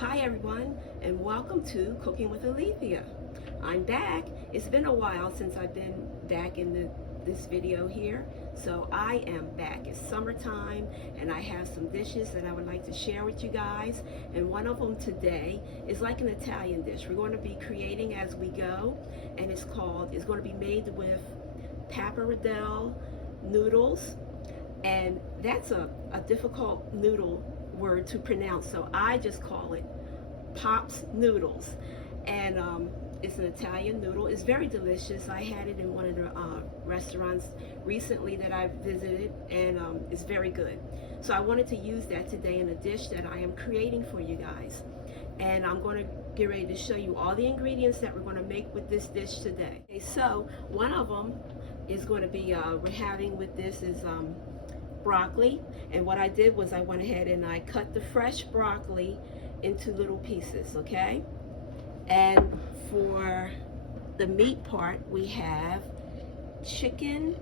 Hi everyone, and welcome to Cooking with Alethea. I'm back. It's been a while since I've been back in this video here, so I am back. It's summertime, and I have some dishes that I would like to share with you guys, and one of them today is like an Italian dish. We're going to be creating as we go, and it's going to be made with pappardelle noodles, and that's a difficult noodle word to pronounce, so I just call it Pops noodles. And it's an Italian noodle. It's very delicious. I had it in one of the restaurants recently that I visited, and it's very good. So I wanted to use that today in a dish that I am creating for you guys, and I'm going to get ready to show you all the ingredients that we're going to make with this dish today. Okay, so one of them is going to be we're having with this is broccoli, and what I did was I went ahead and I cut the fresh broccoli into little pieces, okay? And for the meat part, we have chicken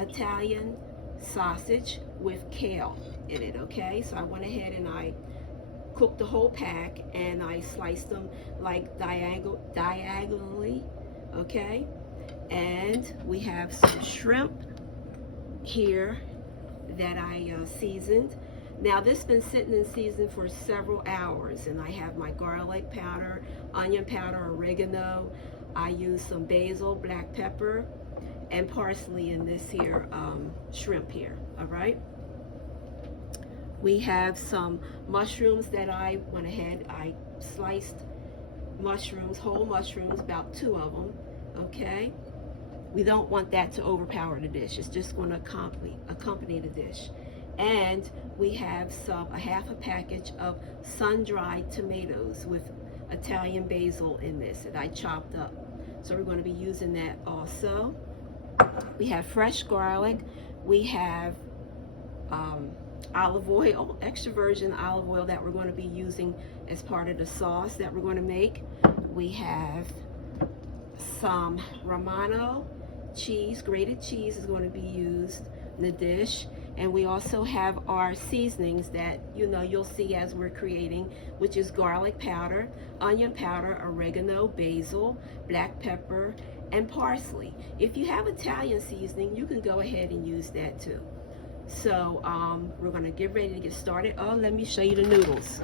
Italian sausage with kale in it, okay? So I went ahead and I cooked the whole pack, and I sliced them like diagonally, okay? And we have some shrimp here that I seasoned. Now this has been sitting in season for several hours, and I have my garlic powder, onion powder, oregano. I use some basil, black pepper, and parsley in this here shrimp here. All right. We have some mushrooms that I went ahead, I sliced mushrooms, whole mushrooms, about 2 of them. Okay. We don't want that to overpower the dish. It's just going to accompany the dish. And we have a half a package of sun-dried tomatoes with Italian basil in this that I chopped up. So we're going to be using that also. We have fresh garlic. We have olive oil, extra virgin olive oil that we're going to be using as part of the sauce that we're going to make. We have some Romano cheese, grated cheese is going to be used in the dish, and we also have our seasonings that you'll see as we're creating, which is garlic powder, onion powder, oregano, basil, black pepper, and parsley. If you have Italian seasoning, you can go ahead and use that too. So we're going to get ready to get started. Oh, let me show you the noodles.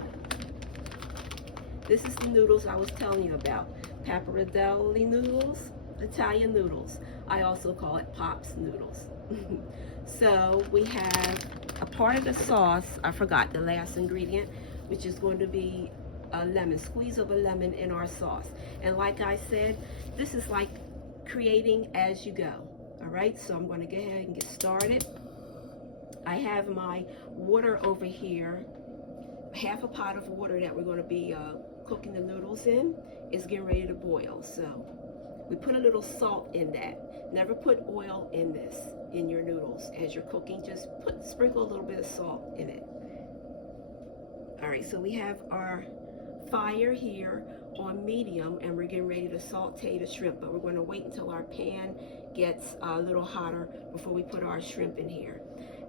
This is the noodles I was telling you about. Pappardelle noodles, Italian noodles. I also call it Pops noodles. So we have a part of the sauce, I forgot the last ingredient, which is going to be a lemon, squeeze of a lemon in our sauce. And like I said, this is like creating as you go. All right, so I'm going to go ahead and get started. I have my water over here, half a pot of water that we're going to be cooking the noodles in is getting ready to boil. So we put a little salt in that. Never put oil in this, in your noodles as you're cooking. Just sprinkle a little bit of salt in it. All right, so we have our fire here on medium, and we're getting ready to saute the shrimp, but we're going to wait until our pan gets a little hotter before we put our shrimp in here.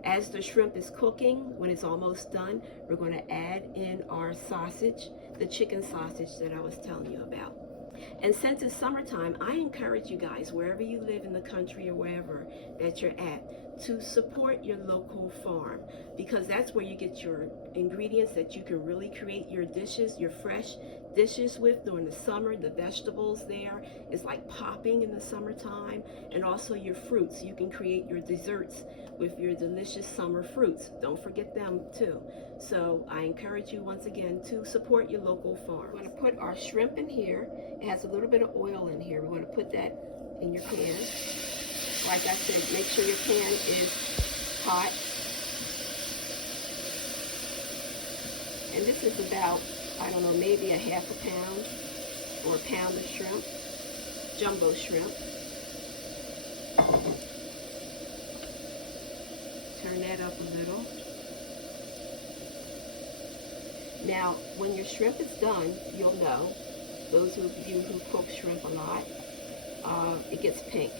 As the shrimp is cooking, when it's almost done, we're going to add in our sausage, the chicken sausage that I was telling you about. And since it's summertime, I encourage you guys, wherever you live in the country or wherever that you're at, to support your local farm, because that's where you get your ingredients that you can really create your dishes, your fresh dishes with during the summer. The vegetables there is like popping in the summertime, and also your fruits. You can create your desserts with your delicious summer fruits. Don't forget them too. So I encourage you once again to support your local farm. We're going to put our shrimp in here. It has a little bit of oil in here. We're going to put that in your pan. Like I said, make sure your pan is hot. And this is about, I don't know, maybe a half a pound or a pound of shrimp, jumbo shrimp. Turn that up a little. Now, when your shrimp is done, you'll know, those of you who cook shrimp a lot, it gets pink.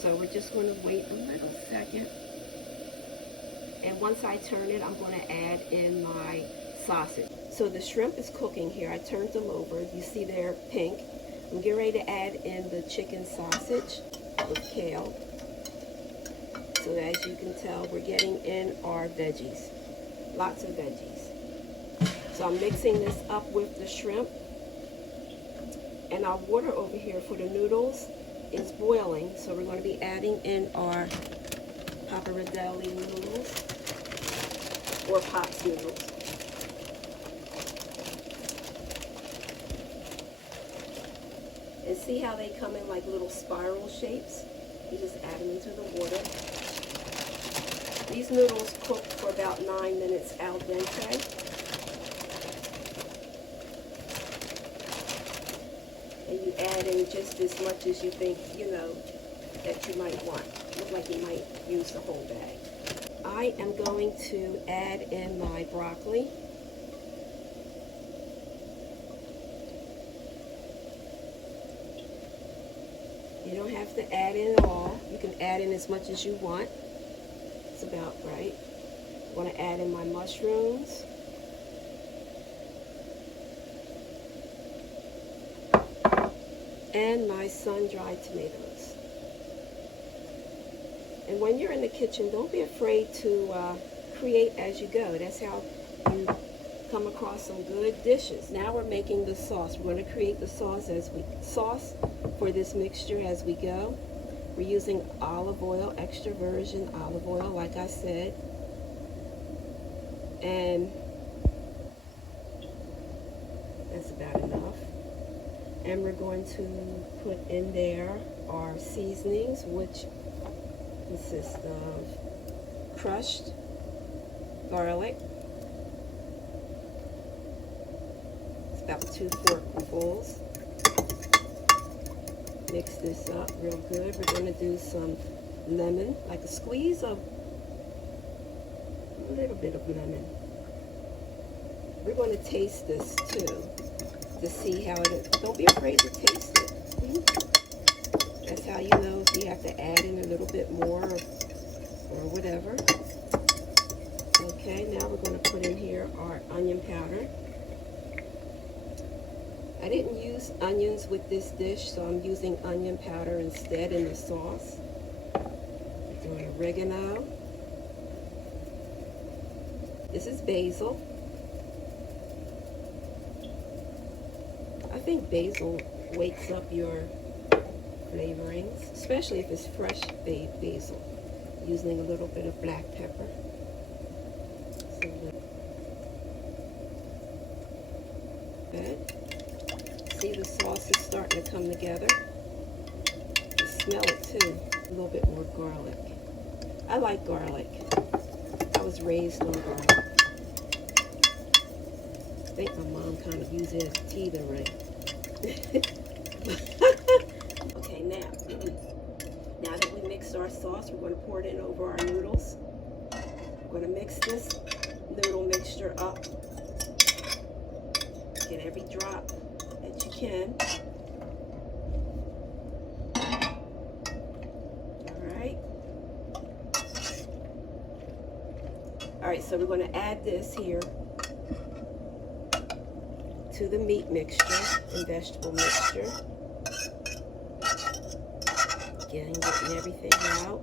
So we're just going to wait a little second. And once I turn it, I'm going to add in my sausage. So the shrimp is cooking here. I turned them over. You see they're pink. I'm getting ready to add in the chicken sausage with kale. So as you can tell, we're getting in our veggies. Lots of veggies. So I'm mixing this up with the shrimp. And our water over here for the noodles is boiling. So we're going to be adding in our pappardelle noodles, or Pop's noodles. And see how they come in like little spiral shapes? You just add them into the water. These noodles cook for about 9 minutes al dente. And you add in just as much as you think, that you might want. Look like you might use the whole bag. I am going to add in my broccoli. You don't have to add in it all. You can add in as much as you want. It's about right. I'm going to add in my mushrooms. And my sun-dried tomatoes. And when you're in the kitchen, don't be afraid to create as you go. That's how you come across some good dishes. Now we're making the sauce. We're going to create the sauce for this mixture as we go. We're using olive oil, extra virgin olive oil, like I said. And that's about enough. And we're going to put in there our seasonings, which consist of crushed garlic. It's about 2 forkfuls. Mix this up real good. We're going to do some lemon, like a squeeze of a little bit of lemon. We're going to taste this too to see how it is. Don't be afraid to taste it. That's how you know if you have to add in a little bit more or whatever. Okay, now we're going to put in here our onion powder. I didn't use onions with this dish, so I'm using onion powder instead in the sauce. We're doing oregano. This is basil. I think basil wakes up your flavorings, especially if it's fresh basil. Using a little bit of black pepper. Good. See, the sauce is starting to come together. You smell it too. A little bit more garlic. I like garlic. I was raised on garlic. I think my mom kind of used it as teething ring. Okay, now that we mixed our sauce, we're going to pour it in over our noodles. We're going to mix this noodle mixture up. Get every drop that you can. All right, so we're going to add this here to the meat mixture and vegetable mixture. Again, getting everything out.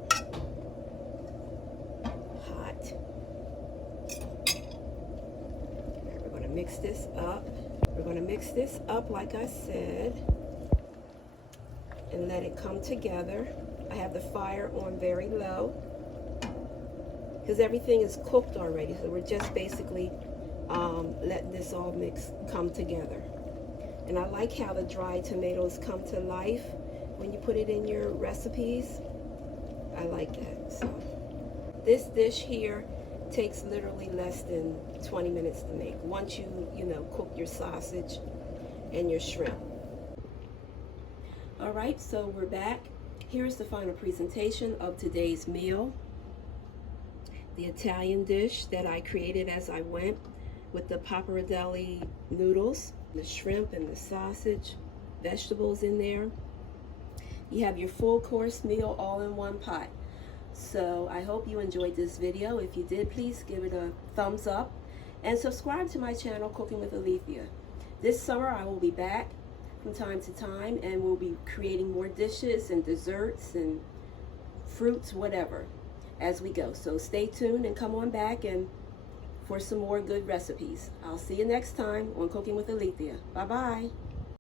Hot. All right, we're going to mix this up. We're going to mix this up like I said and let it come together. I have the fire on very low because everything is cooked already, so we're just basically letting this all come together. And I like how the dried tomatoes come to life when you put it in your recipes. I like that. So this dish here takes literally less than 20 minutes to make once you cook your sausage and your shrimp. All right, so we're back. Here's the final presentation of today's meal. The Italian dish that I created as I went with the pappardelle noodles, the shrimp and the sausage, vegetables in there. You have your full course meal all in one pot. So I hope you enjoyed this video. If you did, please give it a thumbs up and subscribe to my channel, Cooking with Alethea. This summer I will be back from time to time, and we'll be creating more dishes and desserts and fruits, whatever, as we go. So stay tuned and come on back and for some more good recipes. I'll see you next time on Cooking with Alethea. Bye-bye.